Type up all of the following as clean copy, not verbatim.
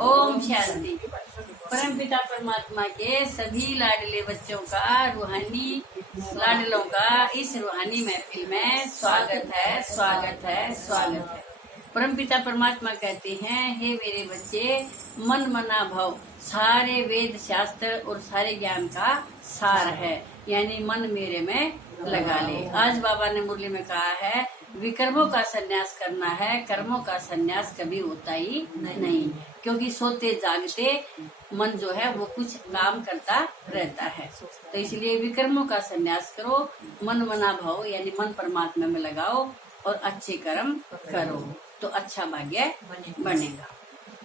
ओम शांति। परमपिता परमात्मा के सभी लाडले बच्चों का रूहानी लाडलों का इस रूहानी महफिल में स्वागत है, स्वागत है, स्वागत है। परमपिता परमात्मा कहते हैं, हे मेरे बच्चे, मन मना भव सारे वेद शास्त्र और सारे ज्ञान का सार है, यानी मन मेरे में लगा ले। आज बाबा ने मुरली में कहा है, विकर्मों का संन्यास करना है, कर्मों का संन्यास कभी होता ही नहीं, क्योंकि सोते जागते मन जो है वो कुछ काम करता रहता है। तो इसलिए विकर्मों का संन्यास करो, मन मना भाव यानी मन परमात्मा में लगाओ और अच्छे कर्म करो तो अच्छा भाग्य बनेगा।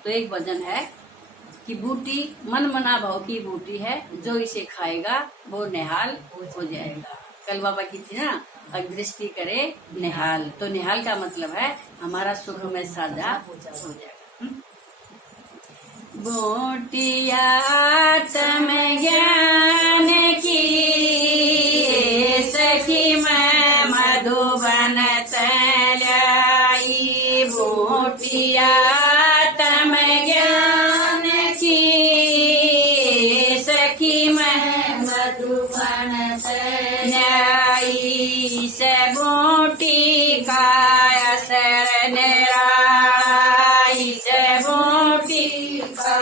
तो एक भजन है कि बूटी मन मना भाव की बूटी है, जो इसे खाएगा वो निहाल हो जाएगा। कल बाबा की थी ना, दृष्टि करे निहाल, तो निहाल का मतलब है हमारा सुख में साझा हो जाएगा। बूटिया तम ज्ञान की सखी मैं मधुबन तलाई, बूटिया तम ज्ञान की सखी मैं मधुबन तलाई, से बूटी का असर निराई, से बूटी का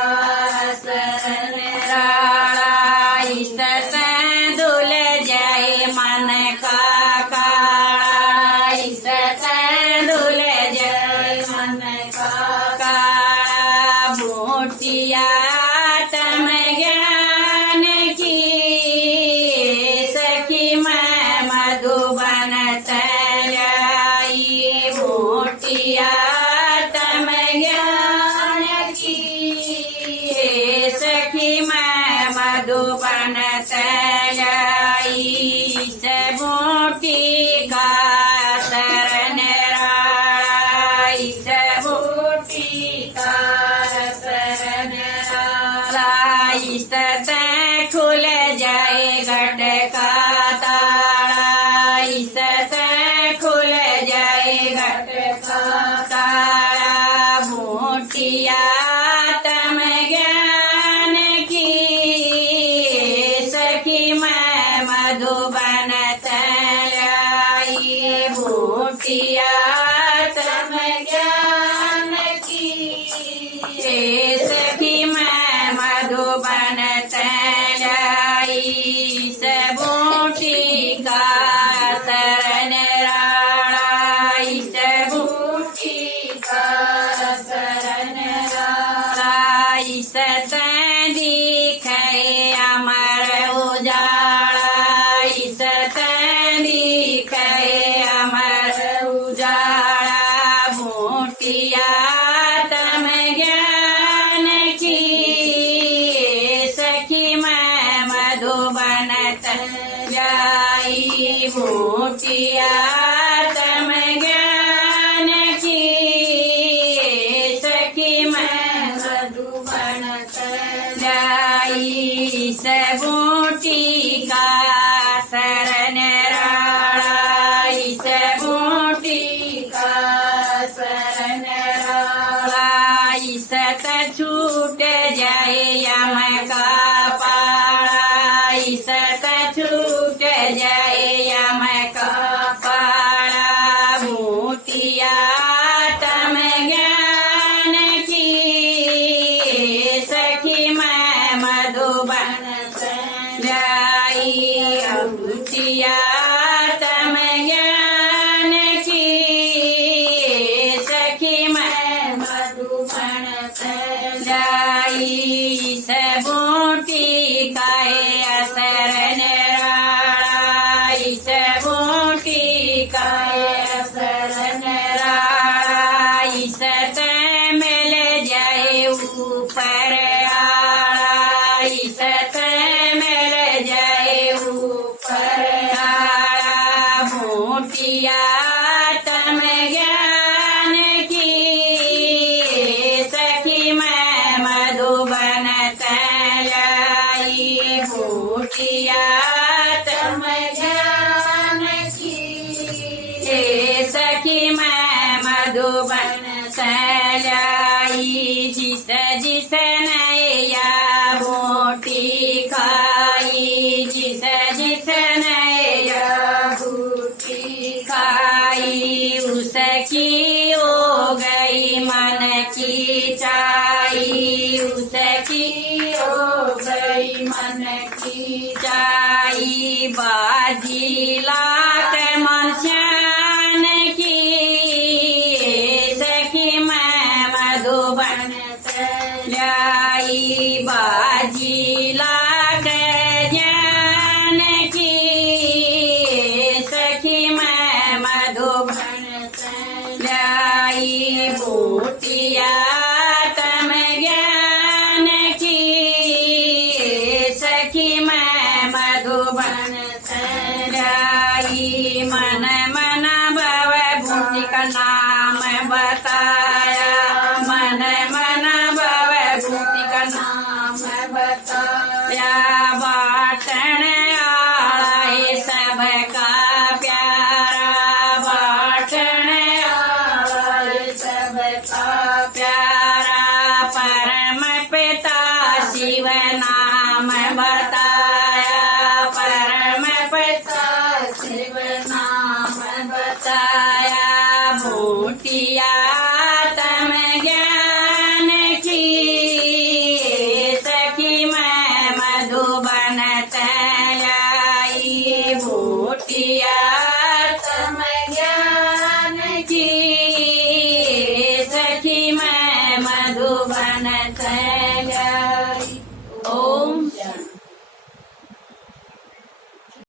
असर निराई, सतंदुल जाए मन का काई, सतंदुल जाए मन का काला, बूटिया तम ज्ञान की सखी मैं मधुबन तलाई, बूटिया तम ज्ञान की सखी मैं मधुबन तलाई, से बूटी का असर निराई, से बूटी का असर निराई, सतं खुल जाए घट का ताला, सतं खुल जाए घट का ताला, बूटिया तम ज्ञान की सखी मैं मधुबन तलाई, बूटिया तम ज्ञान की सखी मैं मधुबन तलाई, से बूटी का असर निराई, से बूटी का असर निराई, सतं दिखे अमर उजाला, सतं दिखे अमर उजाला, बूटिया तम ज्ञान की सखी मैं मधुबन तलाई, बूटिया तम ज्ञान की सखी मैं मधुबन तलाई, से बूटी का असर निराई, से बूटी का असर निराई, सत छूट जाए यम का पाला, सत छूट जाए यम का पाला, बूटिया तम ज्ञान की सखी मैं मधुबन तलाई, बूटिया तम ज्ञान की सखी मैं मधुबन तलाई, से बूटी का असर निराई, से बूटी का असर निराई, सतं मिल जाए ऊपर आला, सतं मिल जाए ऊपर आला, बूटिया तम ज्ञान की सखी मैं मधुबन तलाई, बूटिया तम ज्ञान की सखी मैं मधुबन तलाई, जिस जिस नैया बूटी खाई, जिस जिस नैया बूटी खाई, उसकी हो गई मन की चाई, उसकी हो गई मन की चाई। बाजी लाख मन श्यान की, सखी मैं मधुबन लाई। बाजी लाख ज्ञान की, सखी मैं मधुबन लाई। बूटिया तम ज्ञान की, सखी मैं मधुबन लाई। मन मन भव बूटी का नाम बताया, मन मन भव बूटी का नाम बताया। बाटन आला है सबका प्यारा, बाटन आला है सबका प्यारा। परम पिता शिव नाम बताया, परम पिता शिव नाम बताया। बूटिया